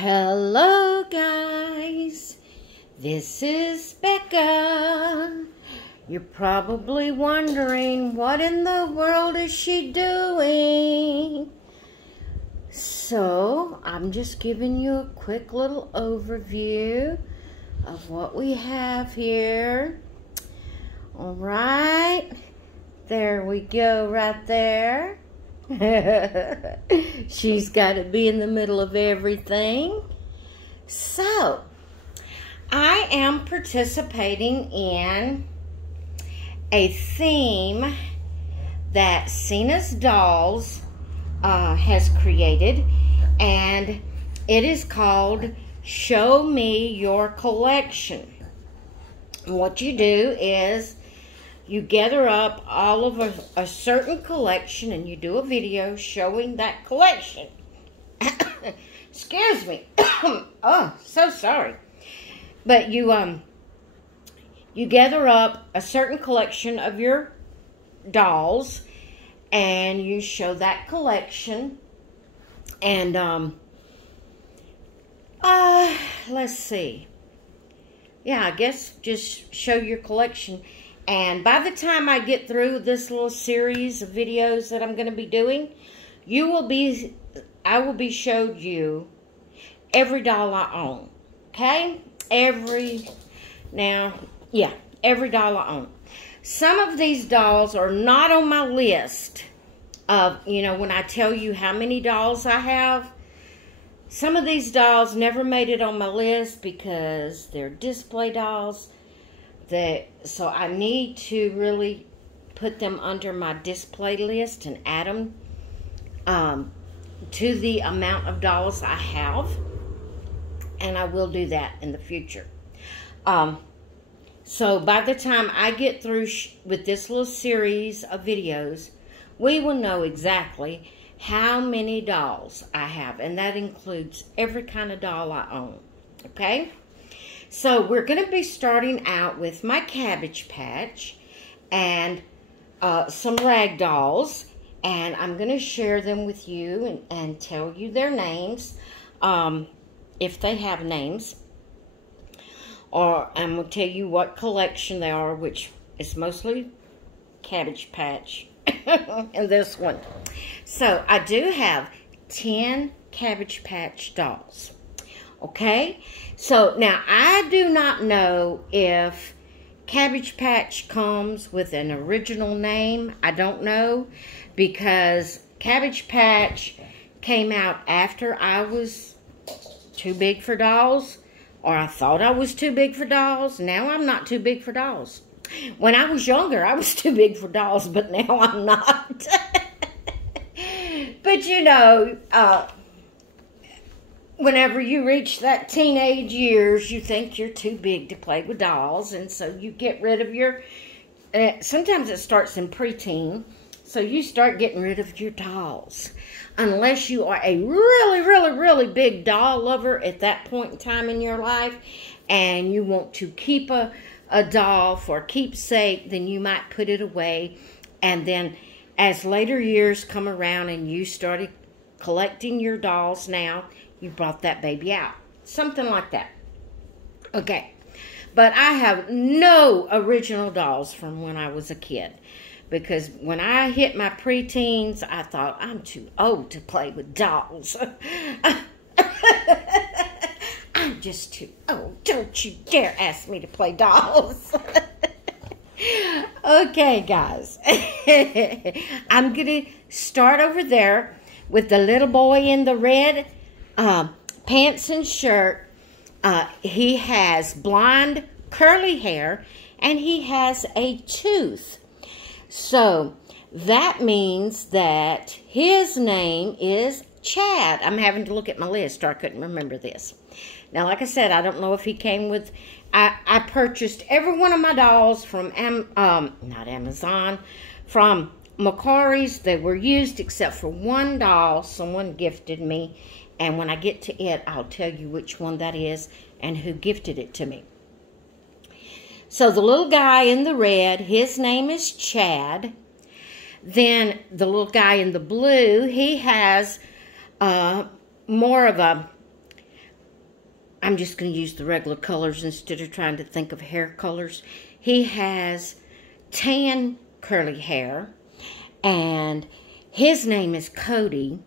Hello guys, this is Becca. You're probably wondering what in the world is she doing? So I'm just giving you a quick little overview of what we have here. All right, there we go right there. She's got to be in the middle of everything. So, I am participating in a theme that Cena's Dolls has created, and it is called Show Me Your Collection. What you do is you gather up all of a certain collection and you do a video showing that collection. Excuse me. Oh, so sorry. But you gather up a certain collection of your dolls and you show that collection. And let's see. Yeah, I guess just show your collection. And by the time I get through this little series of videos that I'm going to be doing, I will be showed you every doll I own. Okay? Every doll I own. Some of these dolls are not on my list of, when I tell you how many dolls I have. Some of these dolls never made it on my list because they're display dolls. So I need to really put them under my display list and add them to the amount of dolls I have. And I will do that in the future. So by the time I get through with this little series of videos, we will know exactly how many dolls I have. And that includes every kind of doll I own. Okay? So we're going to be starting out with my Cabbage Patch and some rag dolls, and I'm going to share them with you and tell you their names, if they have names, or I'm going to tell you what collection they are, which is mostly Cabbage Patch and this one. So I do have 10 Cabbage Patch dolls. Okay, so now I do not know if Cabbage Patch comes with an original name. I don't know, because Cabbage Patch came out after I was too big for dolls, or I thought I was too big for dolls. Now I'm not too big for dolls. When I was younger, I was too big for dolls, but now I'm not. But whenever you reach that teenage years, you think you're too big to play with dolls, and so you get rid of your, sometimes it starts in preteen, so you start getting rid of your dolls. Unless you are a really, really, really big doll lover at that point in time in your life, and you want to keep a doll for keepsake, then you might put it away, and then as later years come around and you started collecting your dolls now, you brought that baby out. Something like that. Okay. But I have no original dolls from when I was a kid. Because when I hit my preteens, I thought, I'm too old to play with dolls. I'm just too old. Don't you dare ask me to play dolls. Okay, guys. I'm going to start over there with the little boy in the red pants and shirt. He has blonde curly hair, and he has a tooth. So that means that his name is Chad. I'm having to look at my list, or I couldn't remember this. Now, like I said, I don't know if he came with. I purchased every one of my dolls from not Amazon, from Macari's. They were used except for one doll someone gifted me. And when I get to it, I'll tell you which one that is and who gifted it to me. So the little guy in the red, his name is Chad. Then the little guy in the blue, he has more of a I'm just going to use the regular colors instead of trying to think of hair colors. He has tan curly hair, and his name is Cody.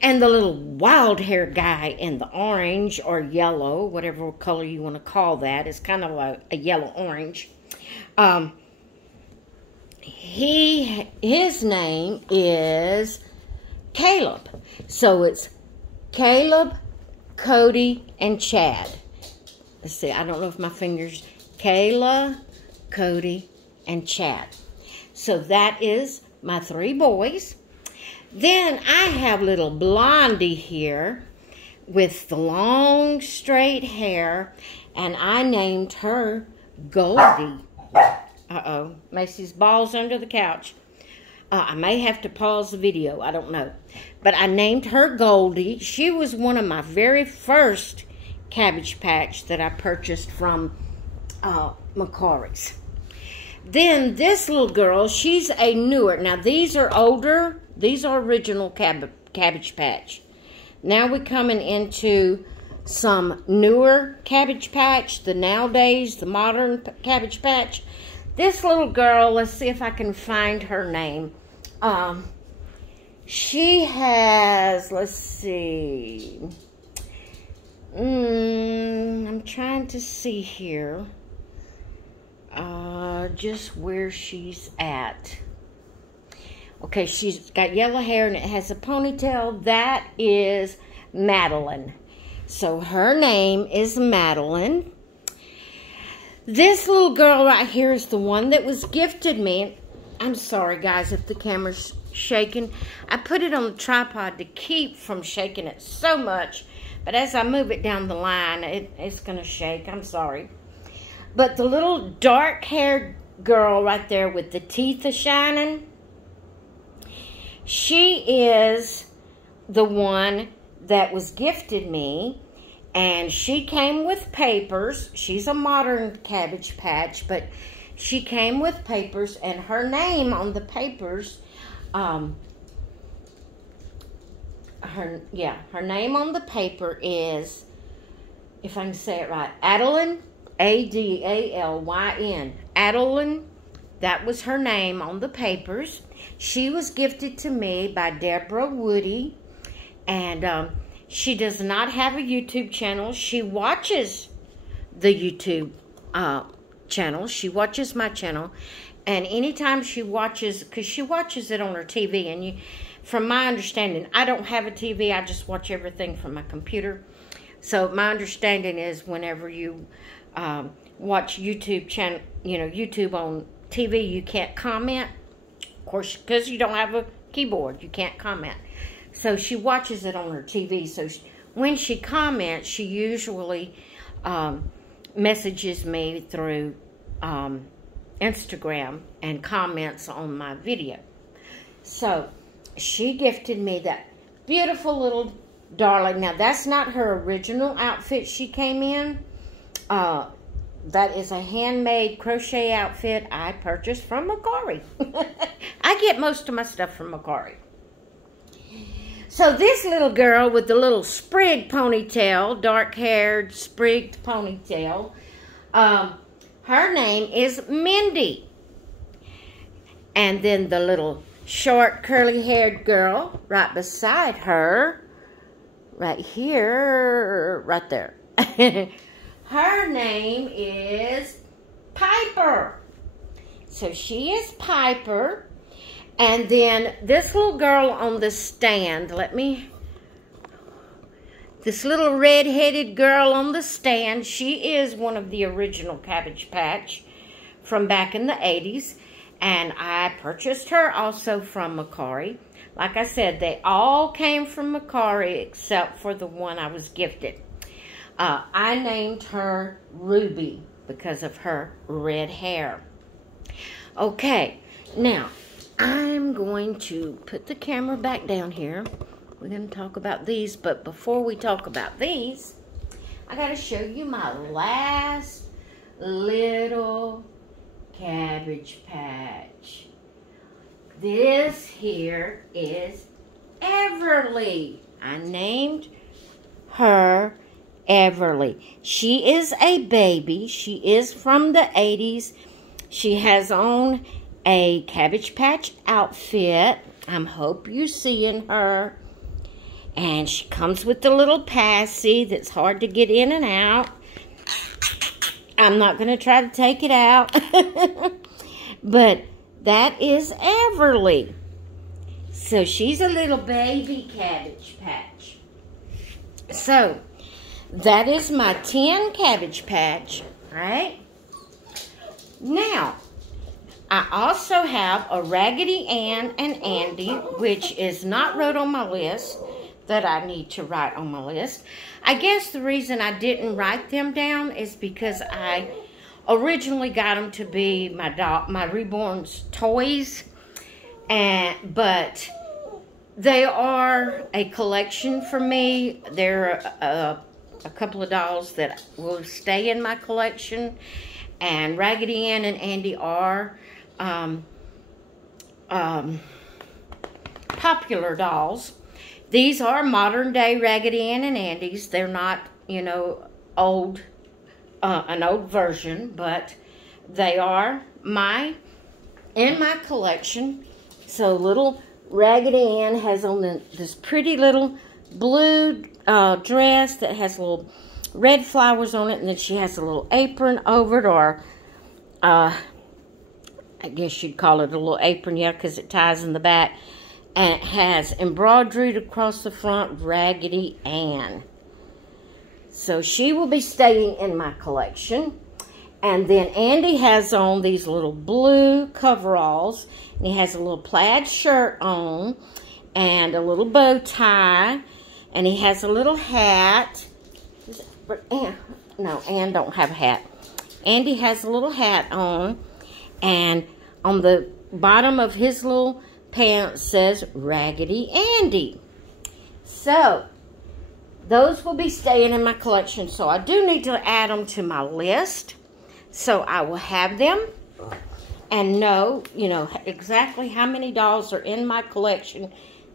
And the little wild-haired guy in the orange or yellow, whatever color you want to call that, is kind of like a yellow-orange. His name is Caleb. So it's Caleb, Cody, and Chad. Let's see, I don't know if my fingers... Kayla, Cody, and Chad. So that is my 3 boys. Then I have little Blondie here with the long straight hair, and I named her Goldie. Uh-oh, Macy's balls under the couch. I may have to pause the video, I don't know. But I named her Goldie. She was one of my very first Cabbage Patch that I purchased from Macquarie's. Then this little girl, she's a newer. Now these are older. These are original Cabbage Patch. Now we're coming into some newer Cabbage Patch, the nowadays, the modern Cabbage Patch. This little girl, let's see if I can find her name. She has, let's see. I'm trying to see here. Just where she's at. Okay, she's got yellow hair and it has a ponytail. That is Madeline. So her name is Madeline. This little girl right here is the one that was gifted me. I'm sorry, guys, if the camera's shaking. I put it on the tripod to keep from shaking it so much. But as I move it down the line, it's going to shake. I'm sorry. But the little dark-haired girl right there with the teeth a-shining, she is the one that was gifted me, and she came with papers. She's a modern Cabbage Patch, but she came with papers, and her name on the papers, her name on the paper is, if I can say it right, Adeline, Adalyn. Adeline, that was her name on the papers. She was gifted to me by Deborah Woody, and she does not have a YouTube channel. She watches the YouTube channel. She watches my channel, and anytime she watches, because she watches it on her TV, and from my understanding, I don't have a TV. I just watch everything from my computer. So my understanding is whenever you watch YouTube channel, YouTube on TV, you can't comment. Of course, because you don't have a keyboard, you can't comment. So she watches it on her TV. So when she comments, she usually messages me through Instagram and comments on my video. So she gifted me that beautiful little darling. Now, that's not her original outfit she came in. That is a handmade crochet outfit I purchased from Macquarie. I get most of my stuff from Macquarie. So this little girl with the little sprigged ponytail, dark-haired, sprigged ponytail, her name is Mindy. And then the little short, curly-haired girl right beside her, right here, right there. Her name is Piper. So she is Piper. And then this little girl on the stand, this little red-headed girl on the stand, she is one of the original Cabbage Patch from back in the 80s. And I purchased her also from Macquarie. Like I said, they all came from Macquarie except for the one I was gifted. I named her Ruby because of her red hair. Okay, now I'm going to put the camera back down here. We're going to talk about these, but before we talk about these, I got to show you my last little Cabbage Patch. This here is Everly. I named her Everly. She is a baby. She is from the 80s. She has on a Cabbage Patch outfit. I hope you're seeing her. And she comes with the little passy that's hard to get in and out. I'm not going to try to take it out. But that is Everly. So she's a little baby Cabbage Patch. So that is my 10 Cabbage Patch, right? Now, I also have a Raggedy Ann and Andy, which is not wrote on my list, that I need to write on my list. I guess the reason I didn't write them down is because I originally got them to be my reborns toys, but they are a collection for me. They're a couple of dolls that will stay in my collection, and Raggedy Ann and Andy are popular dolls. These are modern day Raggedy Ann and Andy's. They're not, you know, old, an old version, but they are in my collection. So little Raggedy Ann has on this pretty little blue dress that has little red flowers on it, and then she has a little apron over it, or I guess you'd call it a little apron, yeah, because it ties in the back. And it has embroidered across the front, Raggedy Ann. So she will be staying in my collection. And then Andy has on these little blue coveralls. And he has a little plaid shirt on. And a little bow tie. And he has a little hat. No, Ann don't have a hat. Andy has a little hat on. And on the bottom of his little pants says Raggedy Andy. So those will be staying in my collection. So I do need to add them to my list. So I will have them and know, you know, exactly how many dolls are in my collection.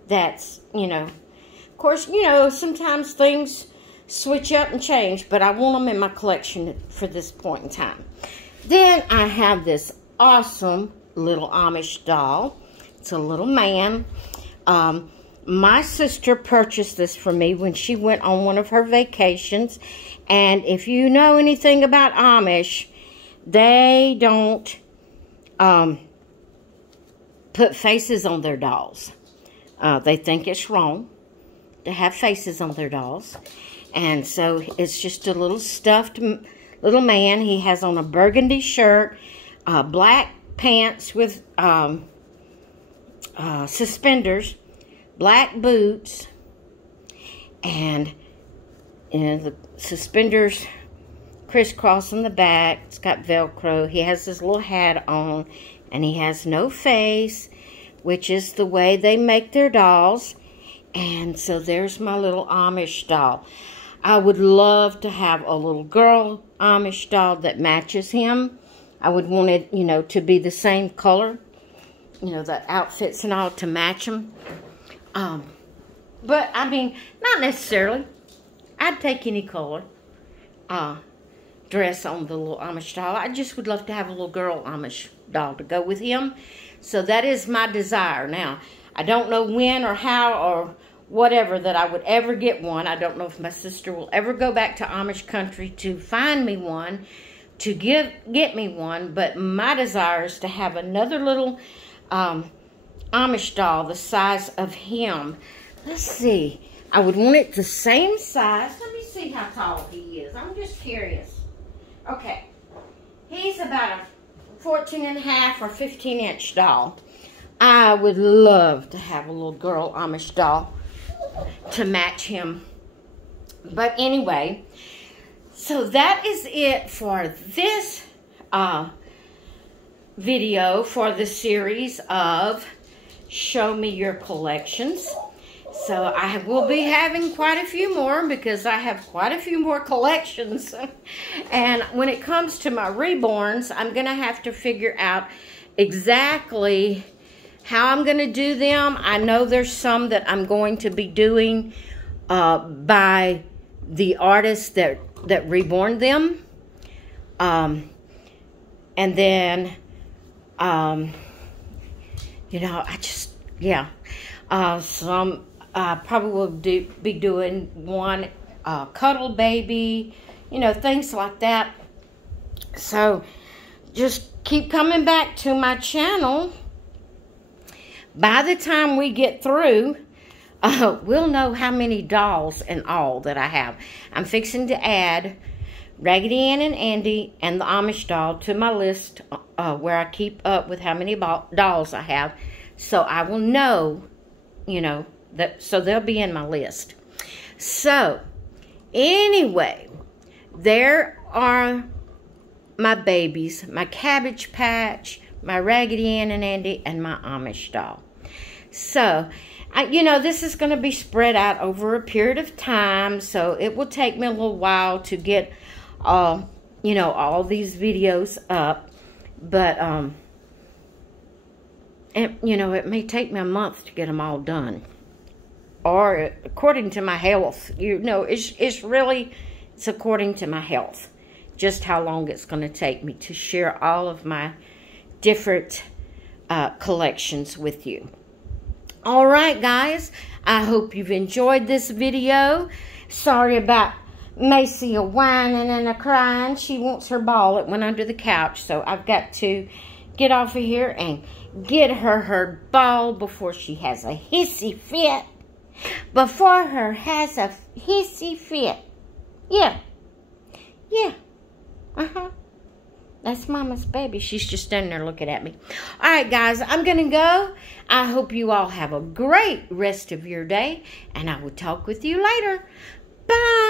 That's, you know, of course, you know, sometimes things switch up and change, but I want them in my collection for this point in time. Then I have this awesome little Amish doll. It's a little man. My sister purchased this for me when she went on one of her vacations. And if you know anything about Amish, they don't put faces on their dolls. They think it's wrong to have faces on their dolls. And so it's just a little stuffed little man. He has on a burgundy shirt, black pants with suspenders, black boots, and the suspenders crisscross in the back. It's got Velcro. He has his little hat on, and he has no face, which is the way they make their dolls. And so there's my little Amish doll. I would love to have a little girl Amish doll that matches him. I would want it, you know, to be the same color. You know, the outfits and all to match them. But, I mean, not necessarily. I'd take any color dress on the little Amish doll. I just would love to have a little girl Amish doll to go with him. So that is my desire. Now, I don't know when or how or whatever that I would ever get one. I don't know if my sister will ever go back to Amish country to find me one, to get me one. But my desire is to have another little Amish doll the size of him. Let's see. I would want it the same size. Let me see how tall he is. I'm just curious. Okay. He's about a 14.5 or 15-inch doll. I would love to have a little girl Amish doll to match him. But anyway, so that is it for this video for the series of Show Me Your Collections. So I will be having quite a few more because I have quite a few more collections. And when it comes to my reborns, I'm going to have to figure out exactly how I'm going to do them. I know there's some that I'm going to be doing by the artist that reborn them. And then, you know, some probably will be doing one cuddle baby, you know, things like that. So just keep coming back to my channel. By the time we get through, we'll know how many dolls in all that I have. I'm fixing to add Raggedy Ann and Andy and the Amish doll to my list where I keep up with how many dolls I have. So I will know, you know, so they'll be in my list. So, anyway, there are my babies, my Cabbage Patch, my Raggedy Ann and Andy, and my Amish doll. So, you know, this is going to be spread out over a period of time, so it will take me a little while to get, you know, all these videos up. But, you know, it may take me a month to get them all done. Or according to my health, you know, it's according to my health, just how long it's going to take me to share all of my different collections with you. All right, guys, I hope you've enjoyed this video. Sorry about Macy a whining and a crying. She wants her ball. It went under the couch, so I've got to get off of here and get her ball before she has a hissy fit. Before her has a hissy fit. Yeah. Yeah. Uh-huh. That's Mama's baby. She's just standing there looking at me. All right, guys, I'm going to go. I hope you all have a great rest of your day, and I will talk with you later. Bye.